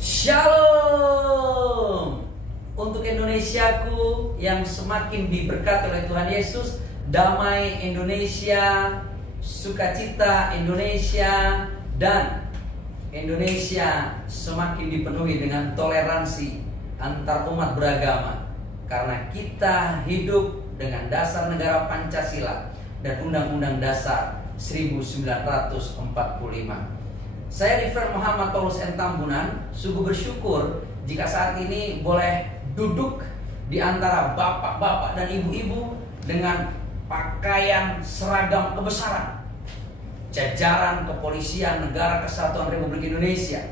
Shalom untuk Indonesiaku yang semakin diberkati oleh Tuhan Yesus. Damai Indonesia, sukacita Indonesia, dan Indonesia semakin dipenuhi dengan toleransi antar umat beragama, karena kita hidup dengan dasar negara Pancasila dan Undang-Undang Dasar 1945. Saya Reverend Muhammad Paulus N. Tambunan, sungguh bersyukur jika saat ini boleh duduk di antara bapak-bapak dan ibu-ibu dengan pakaian seragam kebesaran jajaran Kepolisian Negara Kesatuan Republik Indonesia,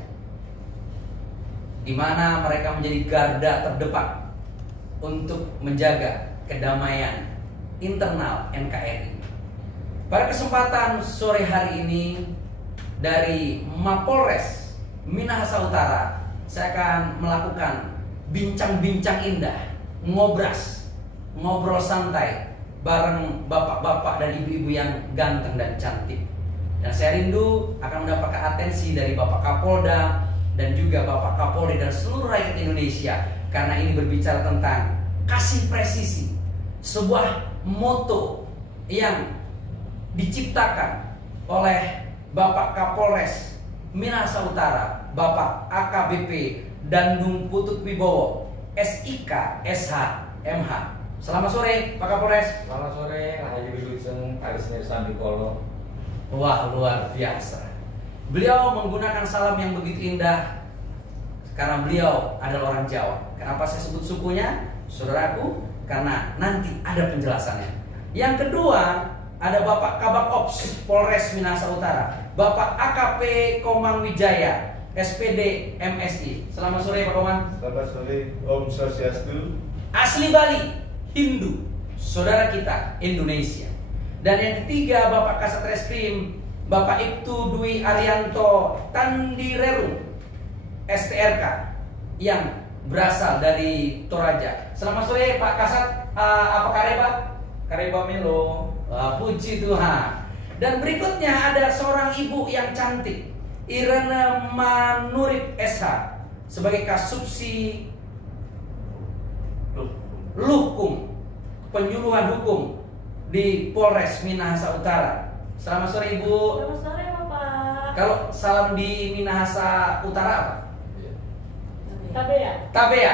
di mana mereka menjadi garda terdepan untuk menjaga kedamaian internal NKRI. Pada kesempatan sore hari ini, dari Mapolres Minahasa Utara, saya akan melakukan bincang-bincang indah, ngobrol santai bareng bapak-bapak dan ibu-ibu yang ganteng dan cantik. Dan saya rindu akan mendapatkan atensi dari Bapak Kapolda dan juga Bapak Kapolri dan seluruh rakyat Indonesia, karena ini berbicara tentang kasih presisi, sebuah moto yang diciptakan oleh Bapak Kapolres Minahasa Utara, Bapak AKBP Dandung Putut Wibowo, SIK, SH, MH. Selamat sore Pak Kapolres. Selamat sore, Rahayu Wilujeng, Arisnir Sambikolo. Wah, luar biasa. Beliau menggunakan salam yang begitu indah karena beliau adalah orang Jawa. Kenapa saya sebut sukunya, saudaraku? Karena nanti ada penjelasannya. Yang kedua, ada Bapak Kabak Ops Polres Minahasa Utara, Bapak AKP Komang Wijaya, SPD MSI. Selamat sore Pak Komang. Selamat sore, Om Swastiastu. Asli Bali, Hindu, saudara kita Indonesia. Dan yang ketiga, Bapak Kasat Reskrim, Bapak Ibtu Dwi Arianto Tandireru, STRK, yang berasal dari Toraja. Selamat sore Pak Kasat. Apa kareba? Kareba Melo. Wah, puji Tuhan. Dan berikutnya ada seorang ibu yang cantik, Irene Manurip SH, sebagai Kasubsi Luhkum, penyuluhan hukum di Polres Minahasa Utara. Selamat sore Ibu. Selamat sore Bapak. Kalau salam di Minahasa Utara apa? Tabea. Tabea.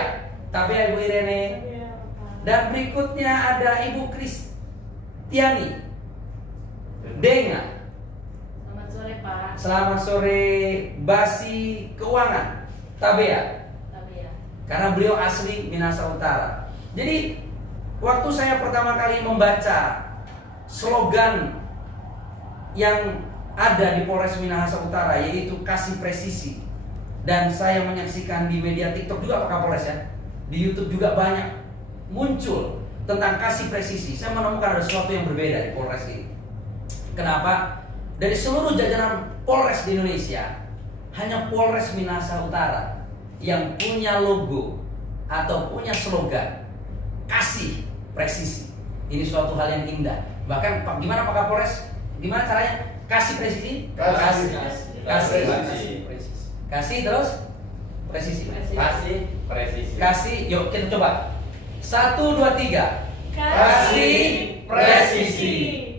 Tabea Ibu Irene. Tabea, Bapak. Dan berikutnya ada Ibu Kristiani Denga. Selamat sore Pak. Selamat sore Basi Keuangan Tabea. Tabea. Karena beliau asli Minahasa Utara. Jadi waktu saya pertama kali membaca slogan yang ada di Polres Minahasa Utara, yaitu kasih presisi, dan saya menyaksikan di media TikTok juga Pak Kapolres ya, di YouTube juga banyak muncul tentang kasih presisi, saya menemukan ada sesuatu yang berbeda di Polres ini. Kenapa? Dari seluruh jajaran Polres di Indonesia, hanya Polres Minahasa Utara yang punya logo atau punya slogan kasih presisi. Ini suatu hal yang indah. Bahkan Pak, gimana Pak Kapolres? Gimana caranya? Kasih presisi? Kasih. Kasih terus presisi. Kasih presisi. Kasih, yuk kita coba. 1, 2, 3. Kasih presisi.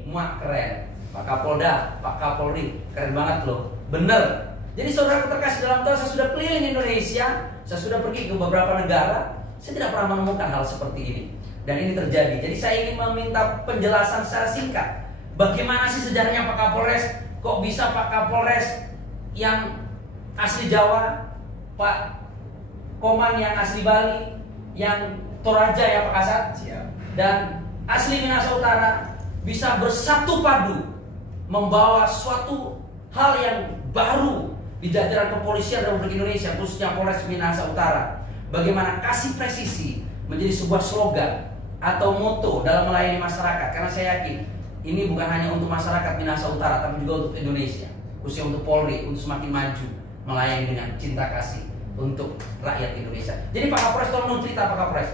Muak keren. Pak Kapolda, Pak Kapolri, keren banget loh. Bener. Jadi saudara terkasih dalam Tuhan, saya sudah keliling Indonesia, saya sudah pergi ke beberapa negara, saya tidak pernah menemukan hal seperti ini. Dan ini terjadi. Jadi saya ingin meminta penjelasan secara singkat. Bagaimana sih sejarahnya Pak Kapolres? Kok bisa Pak Kapolres yang asli Jawa, Pak Komang yang asli Bali, yang Toraja ya Pak Kasat, dan asli Minahasa Utara bisa bersatu padu membawa suatu hal yang baru di jajaran Kepolisian Republik Indonesia, khususnya Polres Minahasa Utara. Bagaimana kasih presisi menjadi sebuah slogan atau moto dalam melayani masyarakat. Karena saya yakin ini bukan hanya untuk masyarakat Minahasa Utara, tapi juga untuk Indonesia, khususnya untuk Polri, untuk semakin maju melayani dengan cinta kasih untuk rakyat Indonesia. Jadi Pak Kapolres, tolong cerita Pak Kapolres,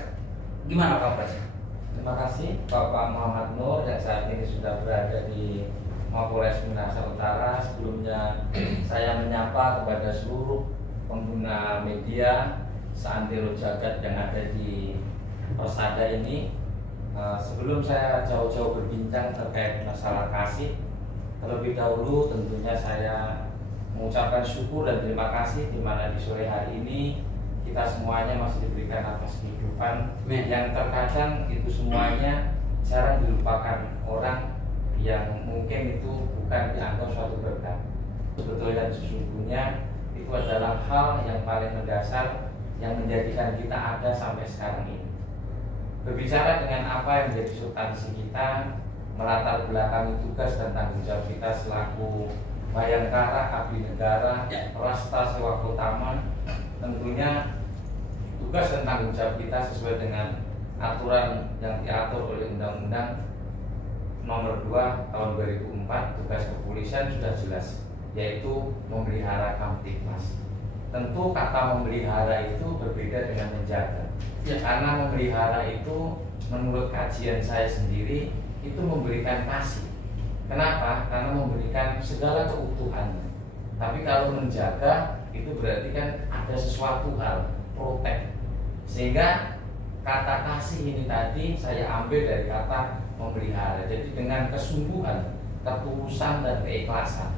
gimana Pak Kapolres? Terima kasih Bapak Muhammad Nur yang saat ini sudah berada di Mapolres Minahasa Utara. Sebelumnya saya menyapa kepada seluruh pengguna media seantero jagat yang ada di Persada ini. Sebelum saya jauh-jauh berbincang terkait masalah kasih, terlebih dahulu tentunya saya mengucapkan syukur dan terima kasih di mana di sore hari ini kita semuanya masih diberikan nafas kehidupan yang terkadang itu semuanya jarang dilupakan orang yang mungkin itu bukan dianggap suatu berkah. Sebetulnya sesungguhnya itu adalah hal yang paling mendasar yang menjadikan kita ada sampai sekarang ini. Berbicara dengan apa yang menjadi substansi kita, melatar belakangi tugas dan tanggung jawab kita selaku Bayangkara Abdi Negara Rasta Sewakutama, tentunya tugas dan tanggung jawab kita sesuai dengan aturan yang diatur oleh Undang-Undang Nomor 2 Tahun 2004. Tugas kepolisian sudah jelas, yaitu memelihara Kamtibmas. Tentu kata memelihara itu berbeda dengan menjaga. Karena memelihara itu menurut kajian saya sendiri itu memberikan kasih. Kenapa? Karena memberikan segala keutuhannya. Tapi kalau menjaga itu berarti kan ada sesuatu hal, protect. Sehingga kata kasih ini tadi saya ambil dari kata memelihara. Jadi dengan kesungguhan, ketulusan dan keikhlasan.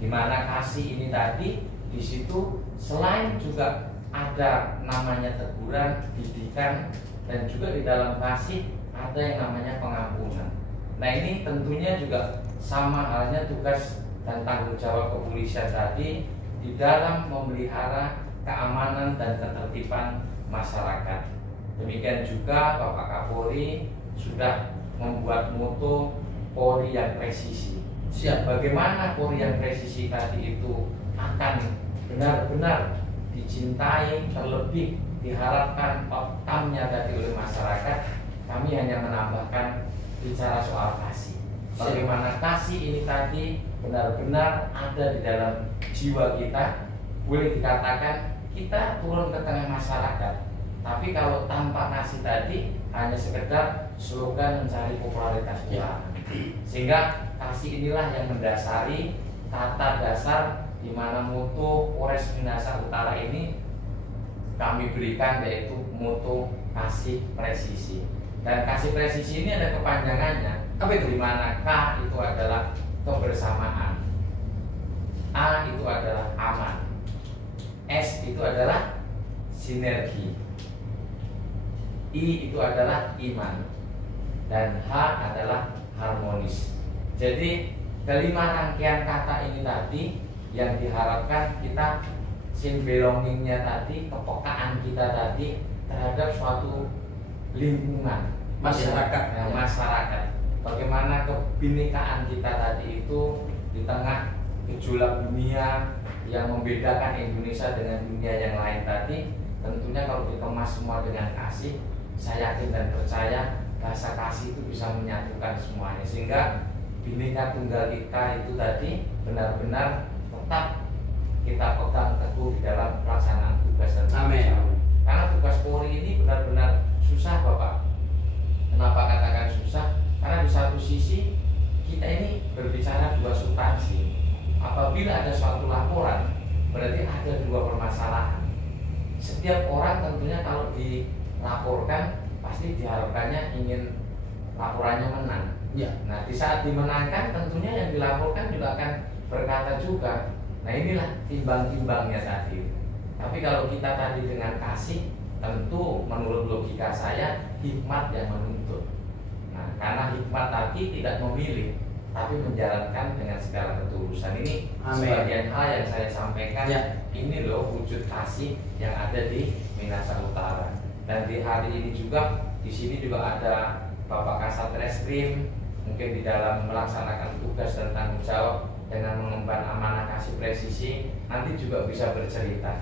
Di mana kasih ini tadi di situ selain juga ada namanya teguran, didikan, dan juga di dalam kasih ada yang namanya pengampunan. Nah ini tentunya juga sama halnya tugas dan tanggung jawab kepolisian tadi di dalam memelihara keamanan dan ketertiban masyarakat. Demikian juga Bapak Kapolri sudah membuat moto Polri yang presisi. Bagaimana Polri yang presisi tadi itu akan benar-benar dicintai, terlebih diharapkan outcome-nya tadi oleh masyarakat. Kami hanya menambahkan bicara soal kasih. Bagaimana kasih ini tadi benar-benar ada di dalam jiwa kita. Boleh dikatakan kita turun ke tengah masyarakat, tapi kalau tanpa kasih tadi hanya sekedar slogan mencari popularitas belakang. Sehingga kasih inilah yang mendasari tata dasar di mana moto Polres Minahasa Utara ini kami berikan, yaitu moto kasih presisi. Dan kasih presisi ini ada kepanjangannya. Apa itu? Di mana K itu adalah kebersamaan, A itu adalah aman, S itu adalah sinergi, I itu adalah iman, dan H adalah harmonis. Jadi kelima rangkaian kata ini tadi yang diharapkan kita belongingnya tadi, kepekaan kita tadi terhadap suatu lingkungan masyarakat. Masyarakat. Bagaimana kebinekaan kita tadi itu di tengah gejolak dunia yang membedakan Indonesia dengan dunia yang lain tadi. Tentunya kalau dikemas semua dengan kasih, saya yakin dan percaya bahasa kasih itu bisa menyatukan semuanya, sehingga Bhinneka Tunggal Ika itu tadi benar-benar tetap kita pegang teguh di dalam pelaksanaan tugas dan tanggung jawab. Karena tugas Polri ini benar-benar susah, Bapak. Kenapa katakan susah? Karena di satu sisi kita ini berbicara dua substansi. Apabila ada suatu laporan, berarti ada dua permasalahan. Setiap orang tentunya kalau dilaporkan pasti diharapkannya ingin laporannya menang. Nah, di saat dimenangkan tentunya yang dilaporkan juga akan berkata juga. Nah, inilah timbang-timbangnya tadi. Tapi kalau kita tadi dengan kasih, tentu menurut logika saya hikmat yang menuntut. Nah, karena hikmat tadi tidak memilih, tapi menjalankan dengan segala ketulusan. Ini sebagian hal yang saya sampaikan. Ini loh wujud kasih yang ada di Minahasa Utara. Dan di hari ini juga di sini juga ada Bapak Kasat Reskrim, mungkin di dalam melaksanakan tugas dan tanggung jawab dengan mengemban amanah kasih presisi, nanti juga bisa bercerita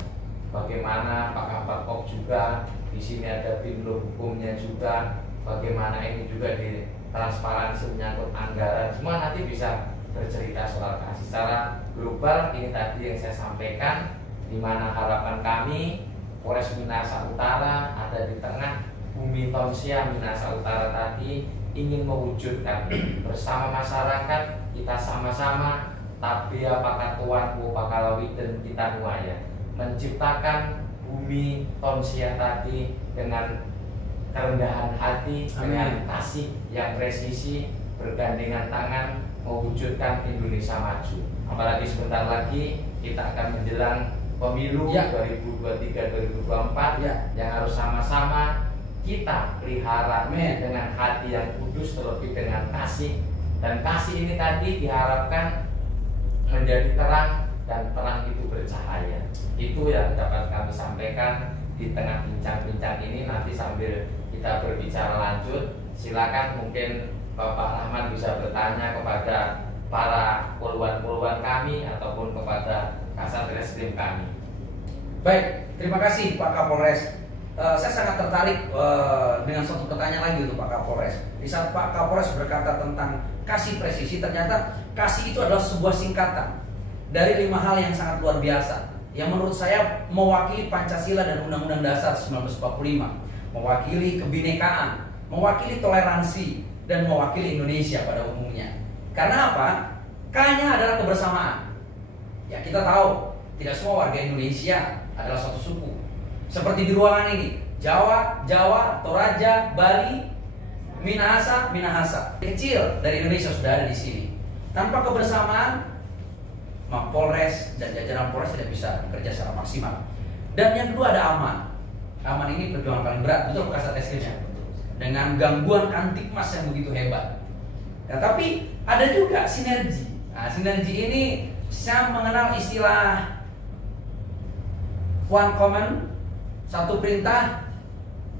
bagaimana Pak Kapolkop juga di sini ada Biro Hukumnya juga, bagaimana ini juga di transparansi menyangkut anggaran, semua nanti bisa bercerita soal kasih. Secara global ini tadi yang saya sampaikan, di mana harapan kami Polres Minahasa Utara ada di tengah bumi Tonsia Minahasa Utara tadi ingin mewujudkan bersama masyarakat kita sama-sama Tabia Pakatuan Pakalawi dan kita nuaya menciptakan bumi Tonsia tadi dengan kerendahan hati, Amin. dengan kasih yang presisi, bergandengan tangan mewujudkan Indonesia maju. Apalagi sebentar lagi kita akan menjelang pemilu Ya. 2023-2024 Ya. yang harus sama-sama kita pelihara Amin. dengan hati yang kudus, terlebih dengan kasih. Dan kasih ini tadi diharapkan menjadi terang, dan terang itu bercahaya. Itu yang dapat kami sampaikan di tengah bincang-bincang ini. Nanti sambil kita berbicara lanjut, silakan mungkin Bapak Rahman bisa bertanya kepada para poluan-poluan kami ataupun kepada Kasat Reskrim kami. Baik, terima kasih Pak Kapolres. Saya sangat tertarik dengan suatu pertanyaan lagi untuk Pak Kapolres. Di saat Pak Kapolres berkata tentang kasih presisi, ternyata kasih itu adalah sebuah singkatan dari 5 hal yang sangat luar biasa, yang menurut saya mewakili Pancasila dan Undang-Undang Dasar 1945, mewakili kebinekaan, mewakili toleransi, dan mewakili Indonesia pada umumnya. Karena apa? K-nya adalah kebersamaan. Ya, kita tahu tidak semua warga Indonesia adalah satu suku. Seperti di ruangan ini, Jawa, Toraja, Bali, Minahasa. Kecil dari Indonesia sudah ada di sini. Tanpa kebersamaan, Mapolres dan jajaran Polres tidak bisa bekerja secara maksimal. Dan yang kedua ada aman. Aman ini perjuangan paling berat, betul Kasat Reskrimnya. Dengan gangguan Kamtipmas yang begitu hebat. Nah, tapi ada juga sinergi. Nah, sinergi ini saya mengenal istilah one command, satu perintah,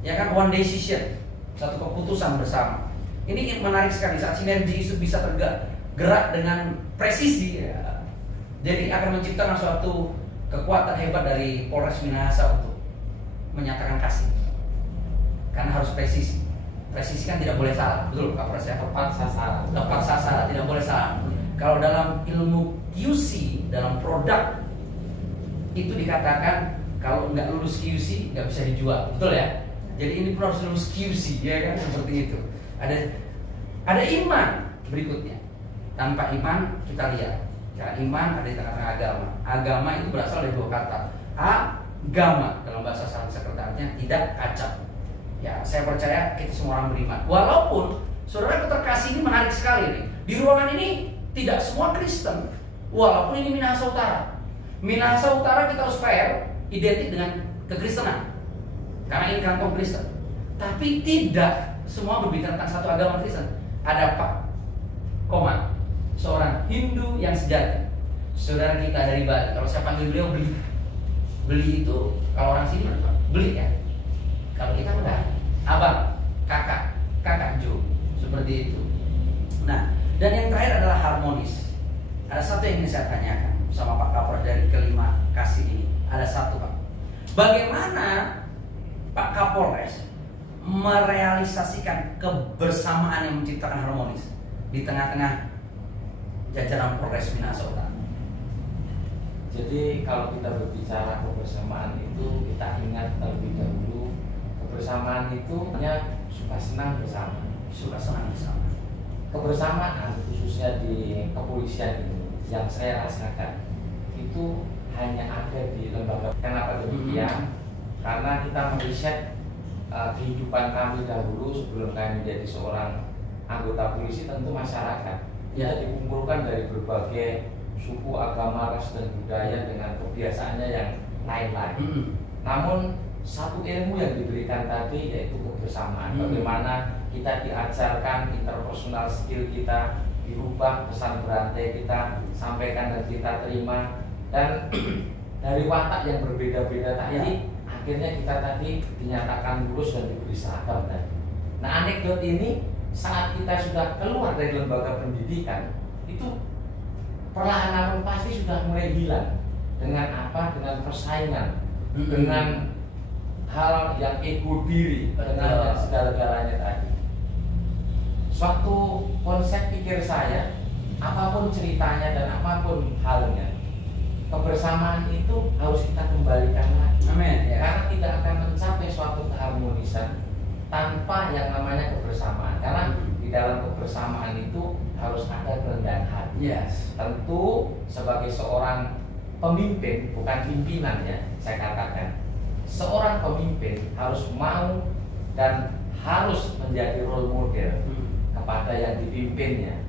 ya kan, one decision, satu keputusan bersama. Ini menarik sekali saat sinergi itu bisa gerak dengan presisi, ya. Jadi akan menciptakan suatu kekuatan hebat dari Polres Minahasa untuk menyatakan kasih. Karena harus presisi. Presisi kan tidak boleh salah, betul Pak Polres ya? Tepat sasaran. Tepat sasaran, tidak boleh salah. Kalau dalam ilmu QC, dalam produk itu dikatakan kalau nggak lulus QC nggak bisa dijual, betul ya? Jadi ini pun harus lulus QC, ya kan, seperti itu. Ada iman berikutnya. Tanpa iman kita lihat, karena iman ada di tengah-tengah agama. Agama itu berasal dari 2 kata. Agama dalam bahasa Sanskertanya tidak acap. Ya, saya percaya kita semua orang beriman. Walaupun saudara terkasih, ini menarik sekali nih. Di ruangan ini tidak semua Kristen. Walaupun ini Minahasa Utara. Minahasa Utara kita harus fair, identik dengan kekristenan. Karena ini kantong Kristen. Tapi tidak semua berbicara tentang satu agama Kristen. Ada Pak Komar, seorang Hindu yang sejati. Saudara kita dari Bali. Kalau saya panggil beliau beli. Beli itu kalau orang sini beli ya. Kalau kita enggak, abang, kakak Jo, seperti itu. Nah, dan yang terakhir adalah harmonis. Ada satu yang ingin saya tanyakan sama Pak Kapolres dari kelima kasih ini. Ada satu, Pak. Bagaimana Pak Kapolres merealisasikan kebersamaan yang menciptakan harmonis di tengah-tengah jajaran Polres Minahasa Utara? Jadi kalau kita berbicara kebersamaan itu, kita ingat terlebih dahulu kebersamaan itu hanya suka senang bersama. Suka senang bersama. Kebersamaan khususnya di kepolisian ini yang saya rasakan itu hanya ada di lembaga. Kenapa demikian? Karena kita meriset kehidupan kami dahulu sebelum kami menjadi seorang anggota polisi, tentu masyarakat. Kita dikumpulkan dari berbagai suku, agama, ras, dan budaya dengan kebiasaannya yang lain-lain. Namun satu ilmu yang diberikan tadi yaitu kebersamaan. Bagaimana kita diajarkan interpersonal skill kita dirubah, pesan berantai kita sampaikan dan kita terima, dan dari watak yang berbeda-beda tadi akhirnya kita tadi dinyatakan lulus dan diberi seragam tadi. Nah, anekdot ini saat kita sudah keluar dari lembaga pendidikan itu perlahan-lahan pasti sudah mulai hilang. Dengan apa? Dengan persaingan, dengan hal yang ego diri, dengan segala-galanya tadi. Suatu konsep pikir saya, apapun ceritanya dan apapun halnya, kebersamaan itu harus kita kembalikan lagi. Amin. Ya. Karena tidak akan mencapai suatu keharmonisan tanpa yang namanya kebersamaan. Karena di dalam kebersamaan itu harus ada kerendahan hati. Yes. Tentu sebagai seorang pemimpin bukan pimpinan ya, saya katakan. Seorang pemimpin harus mau dan harus menjadi role model kepada yang dipimpinnya.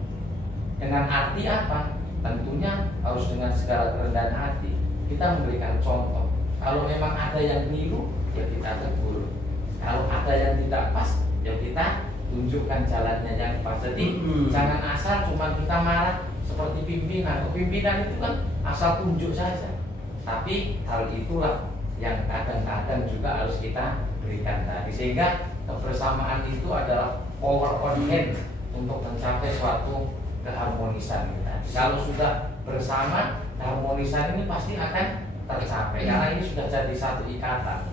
Dengan arti apa? Tentunya harus dengan segala kerendahan hati kita memberikan contoh. Kalau memang ada yang keliru, ya kita tegur. Kalau ada yang tidak pas, ya kita tunjukkan jalannya yang pas. Jadi jangan asal cuma kita marah seperti pimpinan. Pimpinan itu kan asal tunjuk saja. Tapi hal itulah yang kadang-kadang juga harus kita berikan tadi. Sehingga kebersamaan itu adalah power on hand untuk mencapai suatu keharmonisan kita. Kalau sudah bersama, keharmonisan ini pasti akan tercapai karena ini sudah jadi satu ikatan.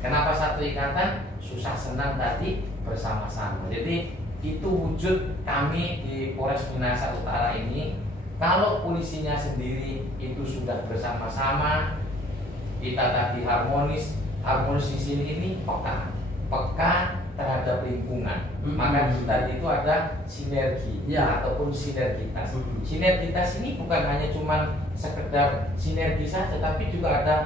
Kenapa satu ikatan? Susah senang tadi bersama-sama. Jadi itu wujud kami di Polres Minahasa Utara ini. Kalau polisinya sendiri itu sudah bersama-sama, kita tadi harmonis di sini ini peka terhadap lingkungan. Maka tadi itu ada sinergi ataupun sinergitas. Sinergitas ini bukan hanya cuma sekedar sinergi saja, tapi juga ada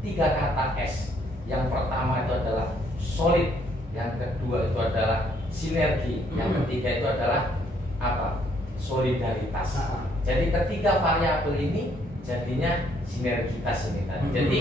3 kata S. Yang pertama itu adalah solid, yang kedua itu adalah sinergi, yang ketiga itu adalah apa? Solidaritas. Jadi ketiga variabel ini jadinya sinergitas ini tadi. Jadi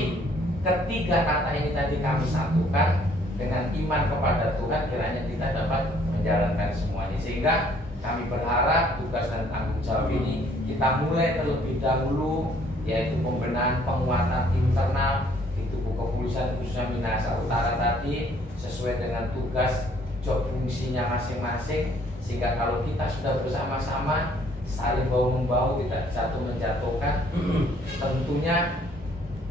ketiga kata ini tadi kami satukan dengan iman kepada Tuhan, kiranya kita dapat menjalankan semuanya. Sehingga kami berharap tugas dan tanggung jawab ini kita mulai terlebih dahulu, yaitu pembenahan penguatan internal di tubuh kepolisian khususnya Minahasa Utara tadi sesuai dengan tugas job fungsinya masing-masing. Sehingga kalau kita sudah bersama-sama saling bahu-membahu, tidak jatuh menjatuhkan, tentunya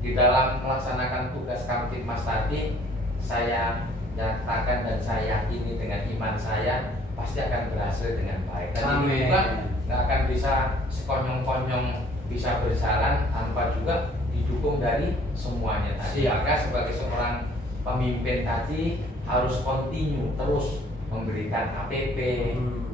di dalam melaksanakan tugas Kamtibmas tadi, saya nyatakan dan saya yakini dengan iman saya pasti akan berhasil dengan baik. Dan ini juga nggak akan bisa sekonyong-konyong bisa berjalan tanpa juga didukung dari semuanya tadi. Maka sebagai seorang pemimpin tadi harus continue terus memberikan APP,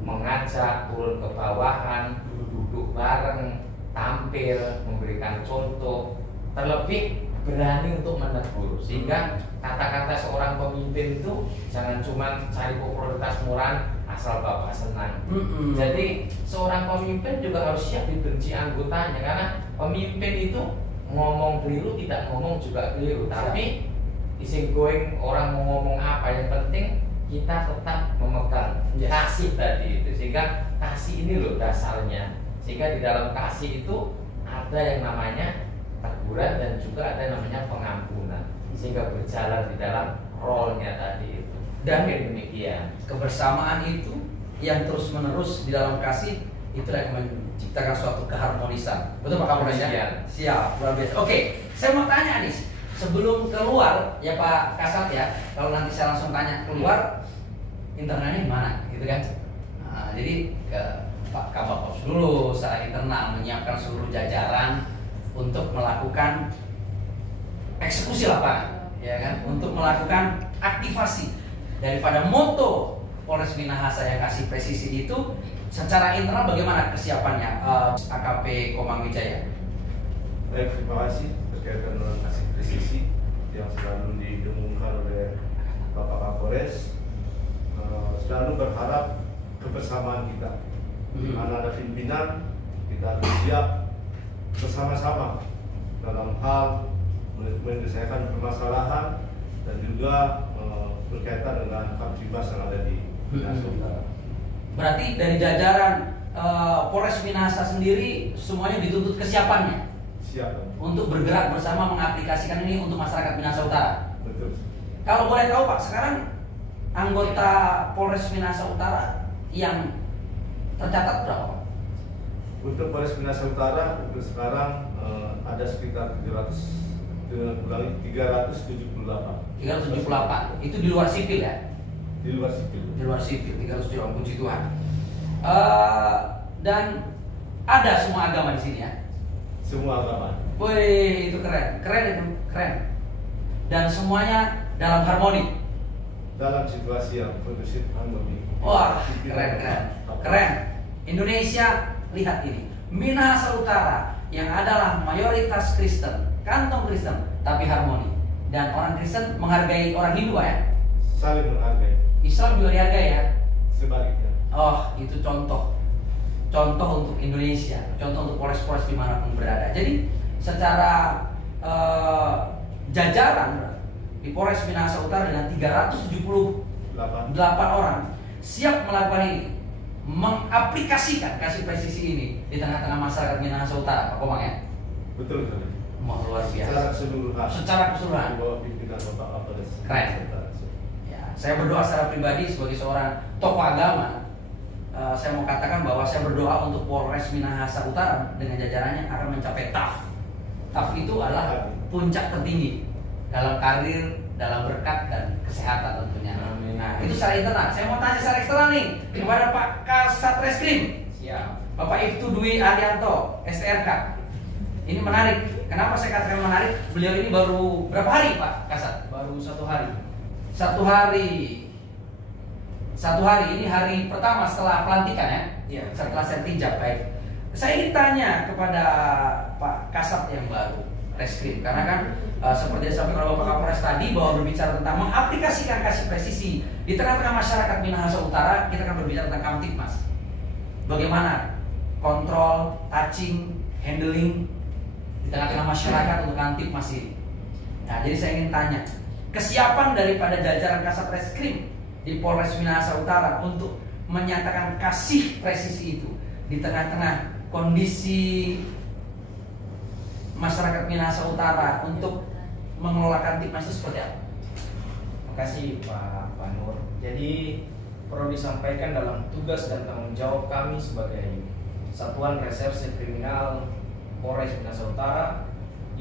mengajak turun ke bawahan, duduk bareng, tampil, memberikan contoh, terlebih berani untuk menegur. Sehingga kata-kata seorang pemimpin itu jangan cuma cari popularitas murahan asal bapak senang. Jadi seorang pemimpin juga harus siap dibenci anggotanya, karena pemimpin itu ngomong keliru tidak ngomong juga keliru, tapi ising going orang mau ngomong apa, yang penting kita tetap memegang kasih tadi itu. Sehingga kasih ini loh dasarnya. Sehingga di dalam kasih itu ada yang namanya teguran dan juga ada namanya pengampunan, sehingga berjalan di dalam role-nya tadi itu. Dan demikian kebersamaan itu yang terus menerus di dalam kasih itulah yang menciptakan suatu keharmonisan. Betul Pak Kapolres ya? Siap, luar biasa. Oke, saya mau tanya Anis, sebelum keluar ya Pak Kasat ya, kalau nanti saya langsung tanya keluar internalnya gimana gitu kan. Nah, jadi ke Pak Kabak dulu secara internal menyiapkan seluruh jajaran untuk melakukan eksekusi lapangan, ya kan, untuk melakukan aktivasi daripada moto Polres Minahasa yang kasih presisi itu. Secara internal bagaimana kesiapannya AKP Komang Wijaya? Baik, terima kasih berkaitan dengan kasih presisi yang selalu didengungkan oleh Bapak Kapolres. Selalu berharap kebersamaan kita. Di mana ada pimpinan, kita harus siap bersama-sama dalam hal menyelesaikan permasalahan dan juga berkaitan dengan Kamtibmas yang ada di Minahasa Utara. Berarti dari jajaran Polres Minahasa sendiri semuanya dituntut kesiapannya. Siap. Untuk bergerak bersama mengaplikasikan ini untuk masyarakat Minahasa Utara. Betul. Kalau boleh tahu Pak, sekarang anggota Polres Minahasa Utara yang tercatat berapa Pak? Untuk Polres Minahasa Utara untuk sekarang ada sekitar 378. 378. Itu di luar sipil ya? Di luar sipil. Di luar sipil 378, puji Tuhan. Dan ada semua agama di sini ya? Semua agama. Wih, itu keren, keren itu, keren. Dan semuanya dalam harmoni. Dalam situasi yang kondusif harmoni. Wah, keren, keren, keren. Indonesia, lihat ini, Minahasa Utara yang adalah mayoritas Kristen, kantong Kristen, tapi harmoni. Dan orang Kristen menghargai orang Hindu ya. Saling menghargai. Islam juga dihargai ya. Sebaliknya. Oh, itu contoh untuk Indonesia, contoh untuk Polres-Polres dimanapun berada. Jadi secara jajaran di Polres Minahasa Utara dengan 378 orang siap melakukan ini, mengaplikasikan kasih presisi ini di tengah-tengah masyarakat Minahasa Utara, Pak Komang ya. Betul betul. Luar biasa. Secara keseluruhan. Di bawah pimpinan Bapak Kapolres. Keren. Ya, saya berdoa secara pribadi sebagai seorang tokoh agama. Saya mau katakan bahwa saya berdoa untuk Polres Minahasa Utara dengan jajarannya akan mencapai TAF. TAF itu adalah puncak tertinggi dalam karir, dalam berkat dan kesehatan tentunya. Amin. Nah, itu secara internal. Saya mau tanya secara eksternal nih kepada Pak Kasat Reskrim. Siap. Bapak Ibtu Dwi Arianto, STRK. Ini menarik. Kenapa saya katakan menarik? Beliau ini baru berapa hari Pak Kasat? Baru 1 hari. 1 hari. 1 hari, ini hari pertama setelah pelantikan ya? Iya. Setelah sertijab, baik. Saya ingin tanya kepada Pak Kasat yang baru, Reskrim, karena kan seperti yang disampaikan oleh Bapak Kapolres tadi bahwa berbicara tentang mengaplikasikan kasih presisi di tengah-tengah masyarakat Minahasa Utara, kita akan berbicara tentang Kamtipmas. Bagaimana kontrol, touching, handling di tengah-tengah masyarakat untuk Kamtipmas ini. Nah, jadi saya ingin tanya, kesiapan daripada jajaran Kasat Reskrim di Polres Minahasa Utara untuk menyatakan kasih presisi itu di tengah-tengah kondisi masyarakat Minahasa Utara untuk mengelola Kamtipmas itu seperti apa? Terima kasih Pak Nur. Jadi perlu disampaikan dalam tugas dan tanggung jawab kami sebagai Satuan Reserse Kriminal Polres Minahasa Utara,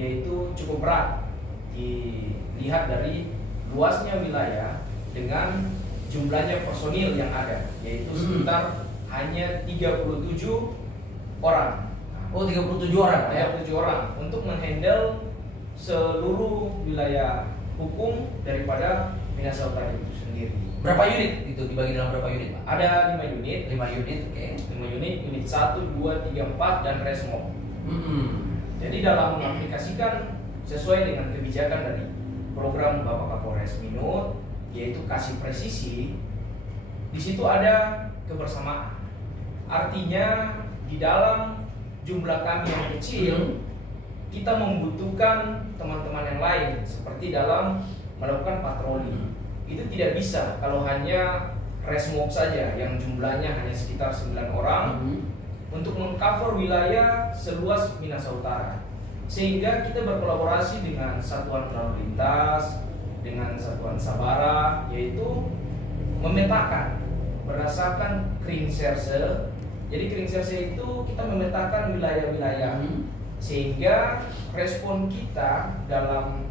yaitu cukup berat dilihat dari luasnya wilayah dengan jumlahnya personil yang ada, yaitu sekitar hanya 37 orang. Oh, 37 orang ya? 37 orang untuk menghandle seluruh wilayah hukum daripada Minahasa Utara itu sendiri. Berapa unit itu dibagi dalam berapa unit Pak? Ada 5 unit. 5 unit, oke. 5 unit, unit 1, 2, 3, 4 dan Resmob. Jadi dalam mengaplikasikan sesuai dengan kebijakan dari program Bapak Kapolres Minut, yaitu kasih presisi, di situ ada kebersamaan. Artinya di dalam jumlah kami yang kecil, kita membutuhkan teman-teman yang lain seperti dalam melakukan patroli. Itu tidak bisa kalau hanya Resmob saja yang jumlahnya hanya sekitar 9 orang untuk mengcover wilayah seluas Minahasa Utara. Sehingga kita berkolaborasi dengan Satuan Lalu Lintas, dengan Satuan Sabara, yaitu memetakan berdasarkan Kringserse. Jadi Kringserse itu kita memetakan wilayah-wilayah sehingga respon kita dalam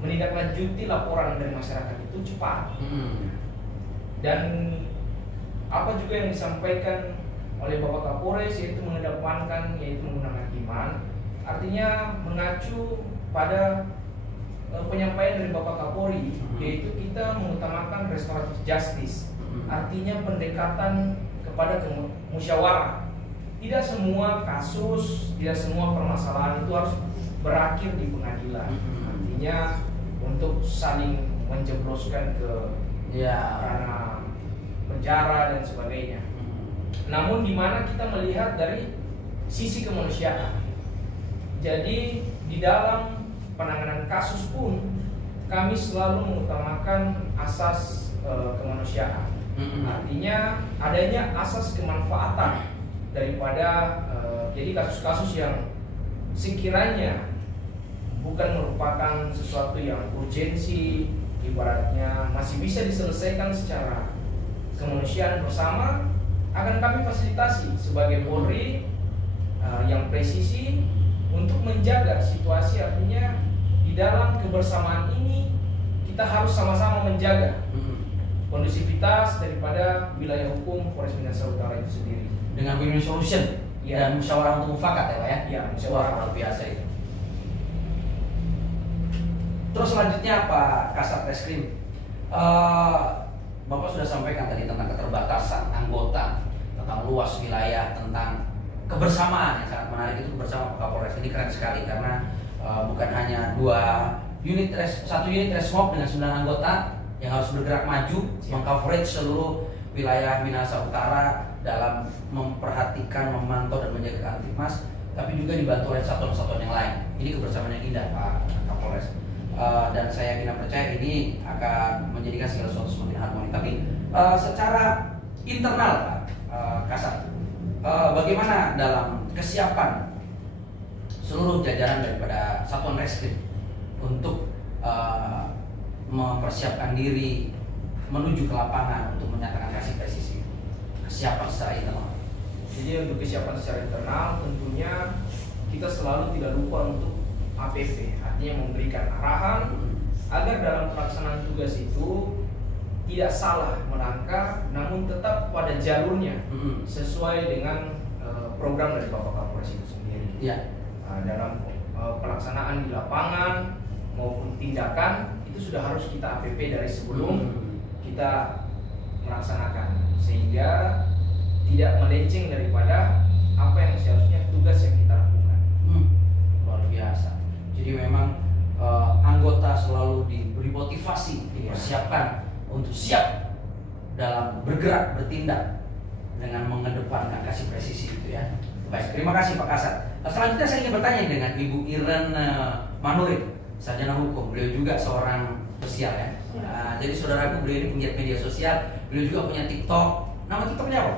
menindaklanjuti laporan dari masyarakat itu cepat. Dan apa juga yang disampaikan oleh Bapak Kapolres yaitu mengedepankan yaitu menggunakan iman, artinya mengacu pada penyampaian dari Bapak Kapolri, yaitu kita mengutamakan restoratif justice, artinya pendekatan kepada musyawarah. Tidak semua kasus, tidak semua permasalahan itu harus berakhir di pengadilan. Artinya untuk saling menjebloskan ke ranah penjara dan sebagainya. Namun di mana kita melihat dari sisi kemanusiaan. Jadi di dalam penanganan kasus pun kami selalu mengutamakan asas kemanusiaan. Artinya adanya asas kemanfaatan daripada jadi kasus-kasus yang sekiranya bukan merupakan sesuatu yang urgensi, ibaratnya masih bisa diselesaikan secara kemanusiaan bersama, akan kami fasilitasi sebagai Polri yang presisi untuk menjaga situasi. Artinya di dalam kebersamaan ini kita harus sama-sama menjaga kondusivitas daripada wilayah hukum Polres Minahasa Utara itu sendiri dengan win-win solution dan musyawarah untuk mufakat ya Pak ya? Iya, musyawarah luar biasa itu. Terus selanjutnya Pak Kasat Reskrim, Bapak sudah sampaikan tadi tentang keterbatasan anggota, tentang luas wilayah, tentang kebersamaan yang sangat menarik itu kebersamaan Pak Kapolres. Ini keren sekali karena bukan hanya satu unit Resmob dengan 9 anggota yang harus bergerak maju mengcoverage seluruh wilayah Minahasa Utara dalam memperhatikan, memantau dan menjaga Kamtipmas, tapi juga dibantu oleh satuan-satuan yang lain. Ini kebersamaan yang indah Pak Kapolres. Dan saya yakin dan percaya ini akan menjadikan segala sesuatu semakin harmoni. Tapi secara internal Pak Kasat, bagaimana dalam kesiapan seluruh jajaran daripada Satuan Reskrim untuk mempersiapkan diri menuju ke lapangan untuk menyatakan kasih presisi, kesiapan secara internal? Jadi untuk kesiapan secara internal tentunya kita selalu tidak lupa untuk APP, artinya memberikan arahan agar dalam pelaksanaan tugas itu tidak salah melangkah, namun tetap pada jalurnya sesuai dengan program dari Bapak Kapolres itu sendiri. Ya. Dalam pelaksanaan di lapangan maupun tindakan itu sudah harus kita APP dari sebelum kita melaksanakan, sehingga tidak melenceng daripada apa yang seharusnya tugas yang kita lakukan. Luar biasa. Jadi memang anggota selalu diberi motivasi, dipersiapkan untuk siap dalam bergerak, bertindak dengan mengedepankan kasih presisi itu ya. Baik, terima kasih Pak Kasat. Selanjutnya saya ingin bertanya dengan Ibu Iren Manurit, sarjana hukum. Beliau juga seorang sosial ya. Jadi saudaraku, beliau ini penggiat media sosial. Beliau juga punya TikTok. Nama TikToknya apa?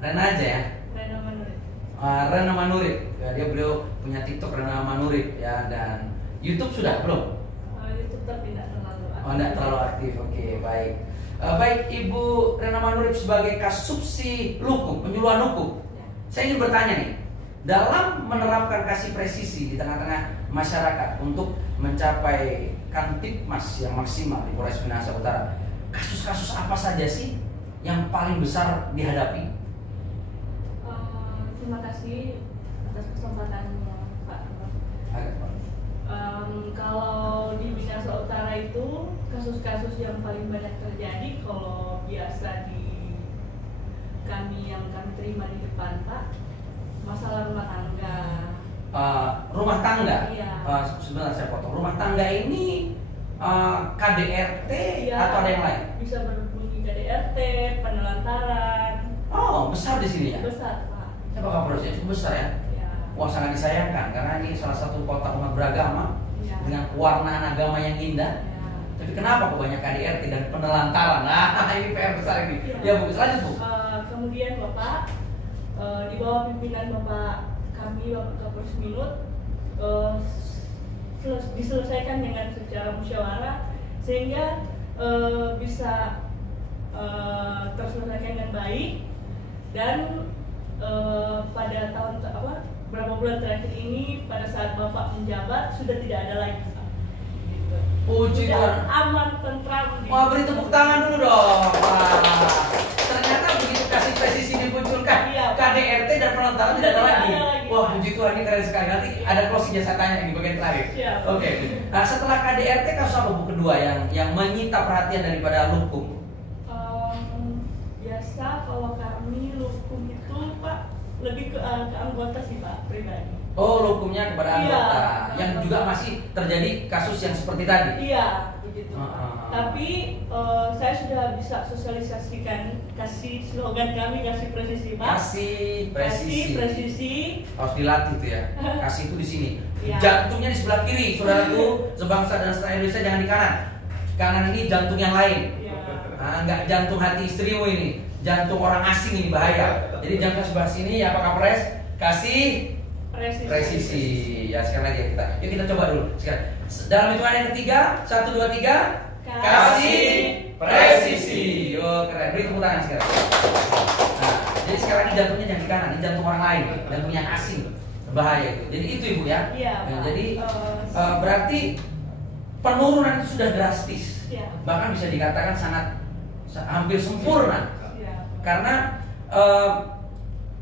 Rena aja ya. Rena Manurit. Ya, beliau punya TikTok Rena Manurit ya, dan YouTube sudah belum? YouTube tapi tidak terlalu aktif. Oh, tidak terlalu aktif. Oke, baik. Baik, Ibu Rena Manurit sebagai Kasubsi Lukum, penyuluhan hukum. Saya ingin bertanya nih, dalam menerapkan kasih presisi di tengah-tengah masyarakat untuk mencapai Kamtipmas yang maksimal di Polres Minahasa Utara, kasus-kasus apa saja sih yang paling besar dihadapi? Terima kasih atas kesempatannya Pak. Kalau di Minahasa Utara itu kasus-kasus yang paling banyak terjadi kalau biasa di kami yang kami terima di depan Pak, masalah rumah tangga. Rumah tangga? Iya. Sebentar saya potong. Rumah tangga ini KDRT atau ada yang lain? Bisa berbunyi KDRT, penelantaran. Oh, besar di sini ya? Besar Pak. Ya Pak Kapolres, cukup besar ya? Ya. Wah, sangat disayangkan karena ini salah satu kota umat beragama dengan pewarnaan agama yang indah. Tapi kenapa kok banyak KDRT dan penelantaran? Nah, ini PR besar ini. Ya Bu, lanjut Bu. Kemudian Bapak, di bawah pimpinan Bapak kami, Bapak Kapolres Minut, diselesaikan dengan secara musyawarah sehingga bisa terselesaikan dengan baik, dan pada tahun berapa bulan terakhir ini pada saat Bapak menjabat sudah tidak ada lagi. Puji Tuhan. Aman, tentram. Wah, beri tepuk tangan dulu dong. Wah, ternyata begitu kasih presisi dimunculkan, KDRT dan penelantaran tidak ada lagi. Wah, puji Tuhan, ini keren sekali. Nanti ada closingnya saya tanya di bagian terakhir. Oke. Nah, setelah KDRT kasus apa Bu kedua yang menyita perhatian daripada Lukum? Biasa kalau kami Lukum itu Pak lebih ke anggota sih Pak, pribadi. Oh, Lukumnya kepada anggota, yang juga masih terjadi kasus yang seperti tadi. Iya, begitu. Tapi saya sudah bisa sosialisasikan kasih slogan kami, kasih presisi Pak. Kasih presisi. Harus dilatih tuh ya. Kasih itu di sini. Jantungnya di sebelah kiri, saudaraku, sebangsa dan setanah Indonesia, jangan di kanan. Kanan ini jantung yang lain. Enggak jantung hati istrimu ini, jantung orang asing ini bahaya. Jadi jantung sebelah sini ya Pak Kapolres, kasih presisi. Ya, sekali lagi yuk kita coba dulu sekarang. Dalam hitungan yang ketiga, 1, 2, 3, kasih presisi. Oh, keren. Beri tepuk tangan sekarang. Nah, jadi sekarang ini jantungnya yang di kanan, ini jantung orang lain, jantung yang asing, bahaya itu. Jadi itu Ibu ya. Iya. Nah, jadi berarti penurunan itu sudah drastis. Bahkan bisa dikatakan hampir sempurna. Karena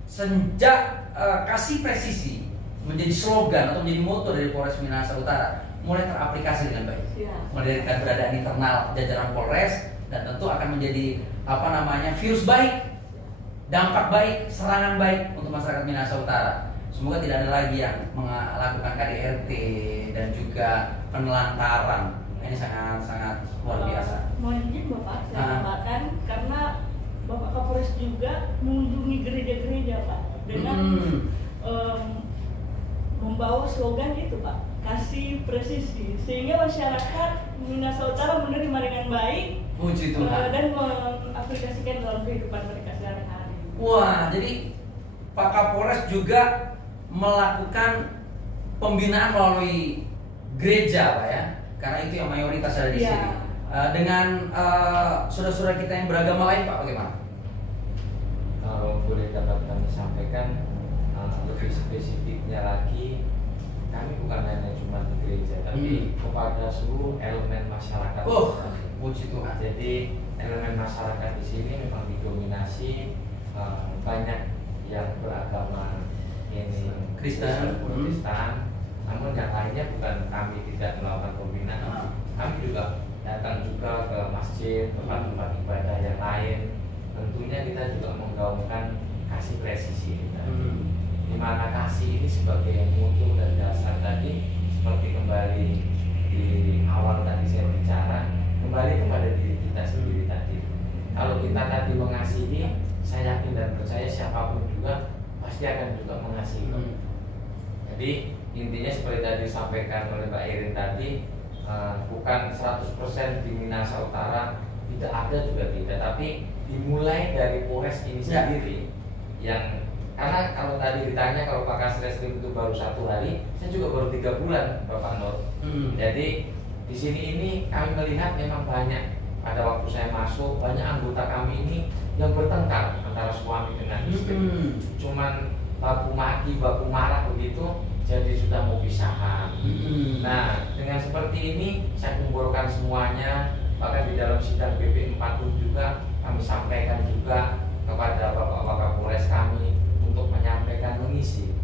sejak kasih presisi menjadi slogan atau menjadi moto dari Polres Minahasa Utara, mulai teraplikasi dengan baik. Mulai dari keberadaan internal jajaran Polres, dan tentu akan menjadi virus baik dampak baik, serangan baik untuk masyarakat Minahasa Utara. Semoga tidak ada lagi yang melakukan KDRT dan juga penelantaran. Ini sangat luar biasa. Mohon izin Bapak, saya tambahkan karena Bapak Kapolres juga mengunjungi gereja-gereja Pak dengan membawa slogan itu Pak, kasih presisi, sehingga masyarakat Minahasa Utara menerima dengan baik. Puji Tuhan. Dan mengaplikasikan dalam kehidupan mereka sehari-hari. Wah, jadi Pak Kapolres juga melakukan pembinaan melalui gereja Pak ya, karena itu yang mayoritas ada di sini. Dengan saudara-saudara kita yang beragama lain Pak, bagaimana? Kalau boleh dapat kami sampaikan lebih spesifiknya lagi, kami bukan hanya cuma di gereja, tapi kepada seluruh elemen masyarakat. Puji Tuhan. Jadi elemen masyarakat di sini memang didominasi banyak yang beragama ini Kristen, Protestan. Namun yang lainnya bukan kami tidak melakukan pembinaan, kami juga datang juga ke masjid, tempat-tempat ibadah yang lain. Tentunya kita juga menggaungkan kasih presisi kita. Di mana kasih ini sebagai mutu dan dasar tadi, seperti kembali di awal tadi saya bicara, kembali kepada diri kita sendiri tadi. Kalau kita tadi mengasihi, saya yakin dan percaya siapapun juga pasti akan juga mengasihi. Jadi intinya seperti tadi disampaikan oleh Mbak Irin tadi, bukan 100% di Minahasa Utara, tidak ada juga tidak, tapi dimulai dari Polres ini sendiri yang, karena kalau tadi ditanya kalau Pak Kasreskrim itu baru 1 hari, saya juga baru 3 bulan Bapak Nur. Jadi di sini ini kami melihat memang banyak, pada waktu saya masuk banyak anggota kami ini yang bertengkar antara suami dengan istri, cuman baku maki, baku marah begitu, jadi sudah mau pisahan. Nah, dengan seperti ini saya kumpulkan semuanya, bahkan di dalam sidang BP 4 pun juga kami sampaikan juga kepada Bapak Kapolres kami untuk menyampaikan, mengisi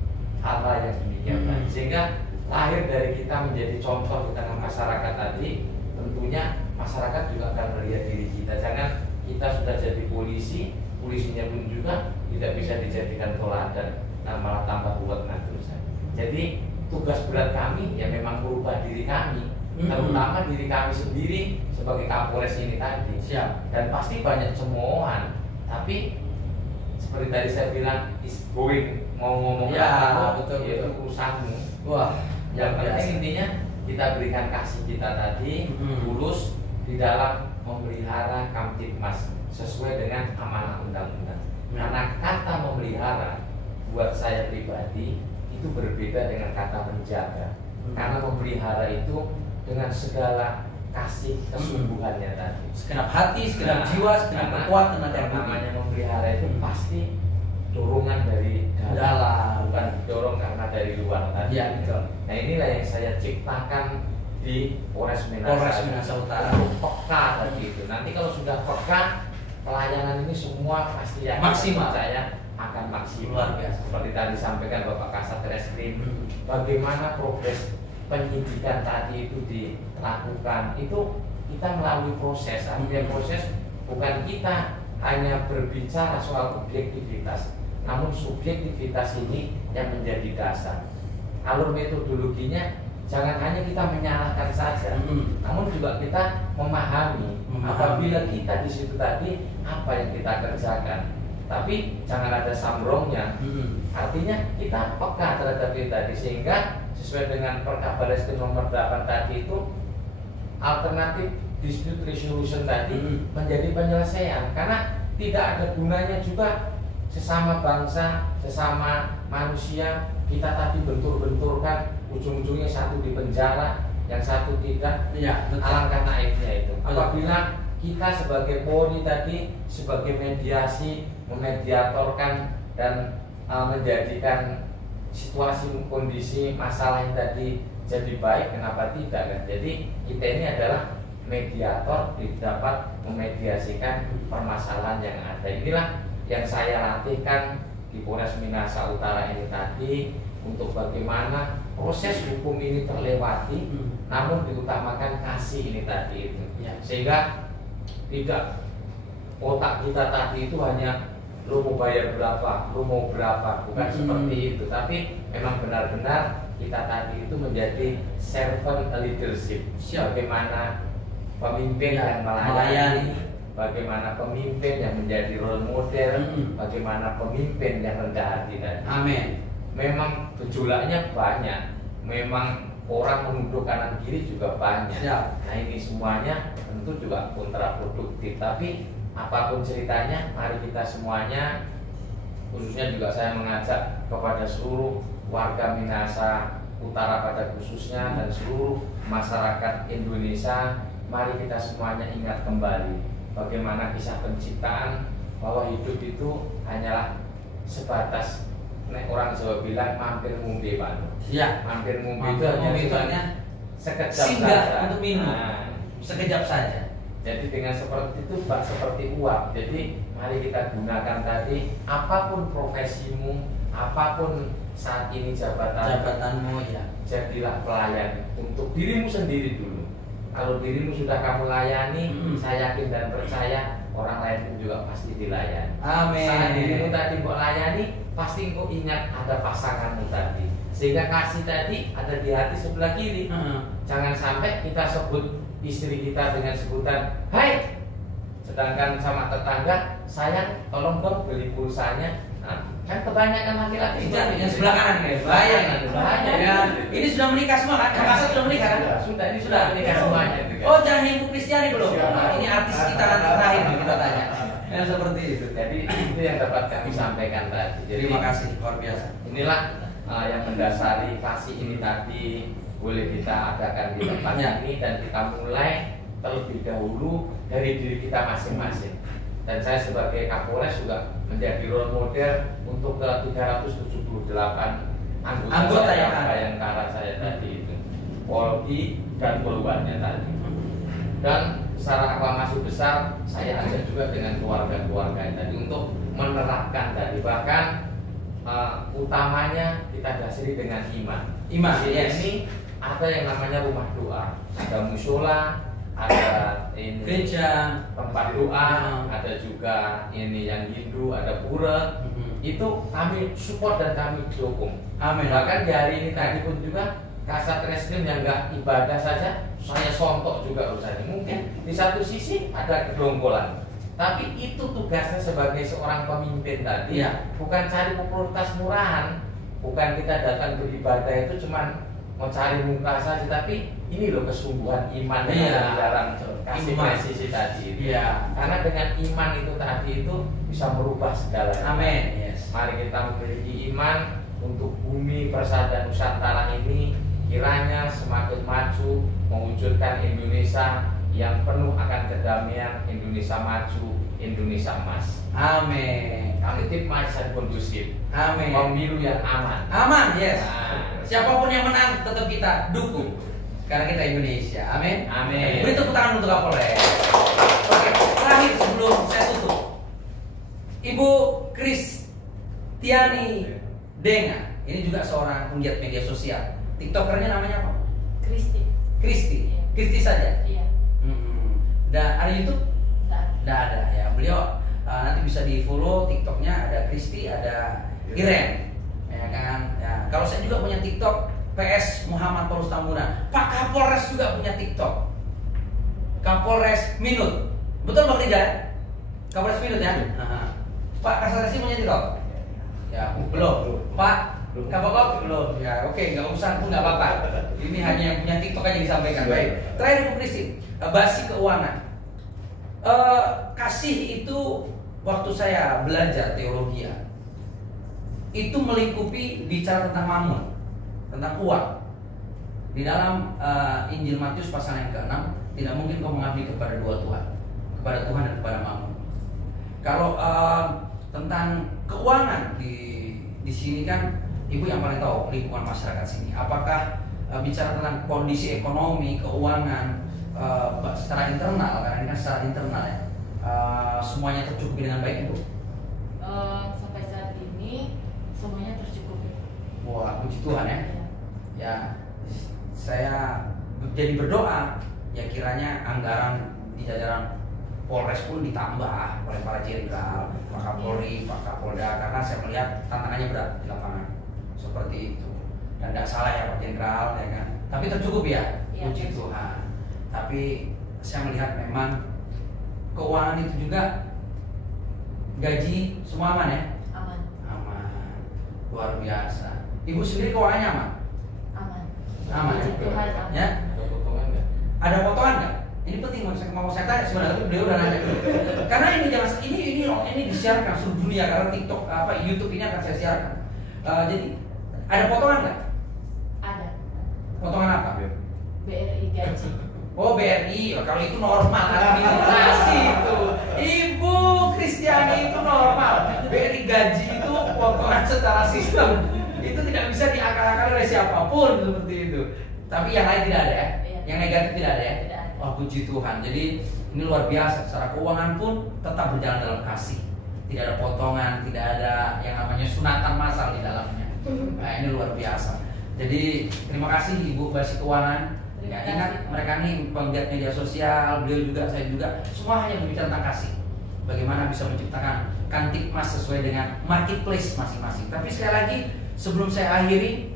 hal-hal yang demikian. Sehingga lahir dari kita menjadi contoh di tengah masyarakat tadi, tentunya masyarakat juga akan melihat diri kita. Jangan kita sudah jadi polisi, polisinya pun juga tidak bisa dijadikan teladan, dan malah tambah buat ngatur. Jadi tugas berat kami ya memang merubah diri kami, terutama diri kami sendiri sebagai Kapolres ini tadi. Dan pasti banyak cemoohan, tapi seperti tadi saya bilang, is going, mau ngomong betul, itu urusanmu. Yang penting intinya kita berikan kasih kita tadi tulus di dalam memelihara Kamtibmas sesuai dengan amanah undang-undang. Karena kata memelihara buat saya pribadi itu berbeda dengan kata menjaga. Karena memelihara itu dengan segala kasih kesungguhannya tadi, segenap hati, segenap jiwa, segenap kekuatan. Yang namanya memelihara itu pasti dorongan dari dalam, bukan dorong karena dari luar tadi. Nah inilah yang saya ciptakan di Polres Minahasa Utara. Peka tadi itu. Nanti kalau sudah peka, pelayanan ini semua pasti yang maksimal. Saya akan maksimal. Luar biasa. Seperti tadi sampaikan Bapak Kasat Reskrim, bagaimana progres penyidikan tadi itu dilakukan, itu kita melalui proses. Artinya proses bukan kita hanya berbicara soal objektivitas, namun subjektivitas ini yang menjadi dasar. Alur metodologinya jangan hanya kita menyalahkan saja, namun juga kita memahami apabila kita di situ tadi apa yang kita kerjakan. Tapi jangan ada sambrongnya. Artinya kita peka terhadap itu tadi, sehingga sesuai dengan Perkab Bareskrim nomor 8 tadi itu, alternatif dispute resolution tadi menjadi penyelesaian. Karena tidak ada gunanya juga sesama bangsa, sesama manusia kita tadi bentur-benturkan, ujung-ujungnya satu di penjara, yang satu tidak. Alangkah naifnya itu. Apabila kita sebagai Polri tadi sebagai mediasi, memediatorkan dan menjadikan situasi kondisi masalah yang tadi jadi baik, kenapa tidak kan? Jadi kita ini adalah mediator, dapat memediasikan permasalahan yang ada. Inilah yang saya latihkan di Polres Minahasa Utara ini tadi, untuk bagaimana proses hukum ini terlewati, namun diutamakan kasih ini tadi itu. Sehingga tidak otak kita tadi itu hanya lu mau bayar berapa, lu mau berapa, bukan seperti itu. Tapi memang benar-benar kita tadi itu menjadi servant leadership. Bagaimana pemimpin yang melayani, bagaimana pemimpin yang menjadi role model, bagaimana pemimpin yang rendah hati tadi. Amin. Memang gejolaknya banyak, memang orang menuduh kanan kiri juga banyak. Nah ini semuanya tentu juga kontraproduktif. Tapi apapun ceritanya, mari kita semuanya, khususnya juga saya mengajak kepada seluruh warga Minahasa Utara pada khususnya dan seluruh masyarakat Indonesia, mari kita semuanya ingat kembali bagaimana kisah penciptaan, bahwa hidup itu hanyalah sebatas, orang Jawa bilang mampir ngombe Pak. Iya. Mampir ngombe itu hanya sekejap saja untuk minum. Sekejap saja. Jadi dengan seperti itu Pak, seperti uap. Jadi mari kita gunakan tadi, apapun profesimu, apapun saat ini jabatanmu, ya jadilah pelayan untuk dirimu sendiri dulu. Kalau dirimu sudah kamu layani, saya yakin dan percaya orang lain pun juga pasti dilayani. Amin. Saat dirimu tadi mau layani, pasti engkau ingat ada pasanganmu tadi, sehingga kasih tadi ada di hati sebelah kiri. Jangan sampai kita sebut istri kita dengan sebutan hai, sedangkan sama tetangga, sayang tolong dong beli pulsanya. Kan kebanyakan laki-laki yang sebelah kanan ya, bahaya. Ya, ini sudah menikah semua kan? Kakak sudah menikah kan? Sudah, ini sudah menikah semuanya. Oh, jangan Ibu Kristiani belum. Ini artis kita nanti terakhir nih kita tanya. Yang seperti itu. Jadi itu yang dapat kami sampaikan tadi. Jadi, terima kasih, luar biasa. Inilah yang mendasari kasih ini tadi boleh kita adakan di tempat ini, dan kita mulai terlebih dahulu dari diri kita masing-masing. Dan saya sebagai Kapolres juga menjadi role model untuk ke 378 anggota yang Bayangkara saya tadi itu, Polri dan keluarnya tadi. Dan secara aklamasi besar saya ajak juga dengan keluarga-keluarga tadi untuk menerapkan tadi, bahkan utamanya kita dasari dengan iman. Ini ada yang namanya rumah doa, ada musola, ada ini gereja, tempat doa, ada juga ini yang Hindu, ada pura. Itu kami support dan kami dukung. Amin. Bahkan di hari ini tadi pun juga Kasat Reskrim yang nggak ibadah saja saya sontok juga urusannya. Mungkin di satu sisi ada kedongkolan, tapi itu tugasnya sebagai seorang pemimpin tadi, bukan cari popularitas murahan, bukan kita datang beribadah itu cuman mau cari muka saja, tapi ini loh kesungguhan iman di dalam kasih presisi tadi. Karena dengan iman itu tadi itu bisa merubah segalanya. Amin. Mari kita memiliki iman untuk bumi persada Nusantara ini kiranya semakin maju, mewujudkan Indonesia yang penuh akan kedamaian, Indonesia maju, Indonesia emas. Amin. Tertib, makmur dan kondusif. Amin. Pemilu yang aman. Aman, yes. Siapapun yang menang tetap kita dukung, karena kita Indonesia. Amin. Amin. Beri tepuk tangan untuk Kapolres. Oke, terakhir sebelum saya tutup, Ibu Kristiani Denga, ini juga seorang penggiat media sosial. TikTokernya namanya apa? Kristi. Iya. Kristi saja. Iya. Dan ada YouTube? Nggak ada ya. Beliau nanti bisa di follow TikToknya, ada Kristi, ada Iren, ya kan. Ya, kalau saya juga punya TikTok, PS Muhammad Paulus Tambunan. Pak Kapolres juga punya TikTok, Kapolres Minut. Betul Bang Rijal? Kapolres Minut ya. Pak Kasat Reskrim punya TikTok? Ya belum. Pak Kapolres belum. Ya oke, nggak usah pun nggak apa-apa. Ini hanya yang punya TikTok aja disampaikan. Baik. Terakhir Bu Kristi, basi keuangan. Kasih itu waktu saya belajar teologi itu melingkupi bicara tentang mammon, tentang uang. Di dalam Injil Matius pasal yang ke-6, tidak mungkin kau mengabdi kepada dua Tuhan, kepada Tuhan dan kepada mammon. Kalau tentang keuangan di sini kan Ibu yang paling tahu lingkungan masyarakat sini. Apakah bicara tentang kondisi ekonomi, keuangan secara internal, karena ini kan secara internal ya, semuanya tercukupi dengan baik Ibu? Sampai saat ini semuanya tercukupi. Wah, puji Tuhan ya. Ya, saya jadi berdoa ya kiranya anggaran di jajaran Polres pun ditambah oleh para jenderal, Pak Kapolri, Pak Kapolda, karena saya melihat tantangannya berat di lapangan seperti itu. Dan tidak salah ya Pak Jenderal, ya kan. Tapi tercukup ya, Iya, puji tercukup. Tuhan. Tapi saya melihat memang keuangan itu juga, gaji semua aman ya, Aman. aman, luar biasa. Ibu sendiri keuangannya aman? Aman. Aman ya? Puji Tuhan, aman. Ya? Ada potongan nggak? Ada potongan nggak? Ini penting mau saya tanya sebenarnya, beliau udah nanya. Karena ini jangan ini disiarkan seluruh dunia karena TikTok YouTube ini akan saya siarkan. Jadi ada potongan nggak? Ada. Potongan apa? BRI gaji. Oh BRI, kalau itu normal administrasi itu. Ibu Kristiani itu normal. BRI gaji itu potongan secara sistem. Itu tidak bisa diakal-akali oleh siapapun seperti itu. Tapi yang lain tidak ada ya? Iya. Yang negatif tidak ada ya? Tidak ada. Oh puji Tuhan. Jadi ini luar biasa. Secara keuangan pun tetap berjalan dalam kasih. Tidak ada potongan, tidak ada yang namanya sunatan massal di dalamnya. Nah ini luar biasa. Jadi terima kasih Ibu Basi Keuangan. Terima Ya, kasih. ingat mereka nih penggiat media sosial, beliau juga, saya juga, semua hanya berbicara tentang kasih. Bagaimana bisa menciptakan Kamtipmas sesuai dengan marketplace masing-masing. Tapi sekali lagi sebelum saya akhiri,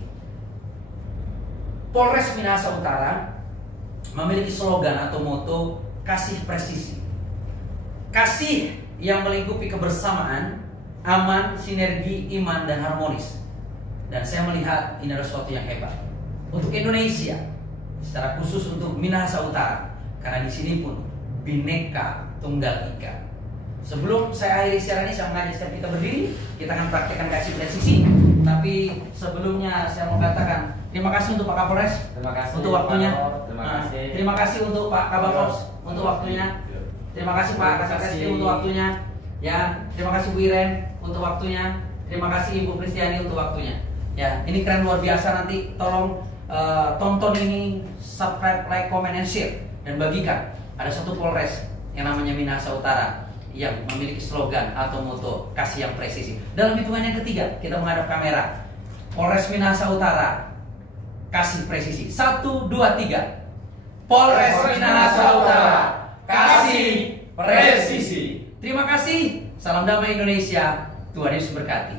Polres Minahasa Utara memiliki slogan atau moto kasih presisi. Kasih yang melingkupi kebersamaan, aman, sinergi, iman, dan harmonis. Dan saya melihat ini adalah sesuatu yang hebat untuk Indonesia, secara khusus untuk Minahasa Utara, karena di sini pun Bhinneka Tunggal Ika. Sebelum saya akhiri siaran ini, saya mengajak setiap kita berdiri, kita akan praktekkan kasih presisi. Tapi sebelumnya saya mau katakan terima kasih untuk Pak Kapolres, Terima kasih untuk waktunya. Pak Kapol, terima Nah, kasih. terima kasih untuk Pak Kabapos untuk waktunya. Terima kasih Pak Terima Kasat kasih. untuk waktunya. Ya, terima kasih Bu Iren untuk waktunya. Terima kasih Ibu Kristiani untuk waktunya. Ya, ini keren luar biasa. Nanti tolong tonton ini, subscribe, like, comment, and share, dan bagikan. Ada satu Polres yang namanya Minahasa Utara yang memiliki slogan atau moto kasih yang presisi. Dalam hitungan yang ketiga, kita menghadap kamera. Polres Minahasa Utara, kasih presisi. 1, 2, 3. Polres Minahasa Utara, kasih presisi. Terima kasih. Salam damai Indonesia. Tuhan Yesus berkati.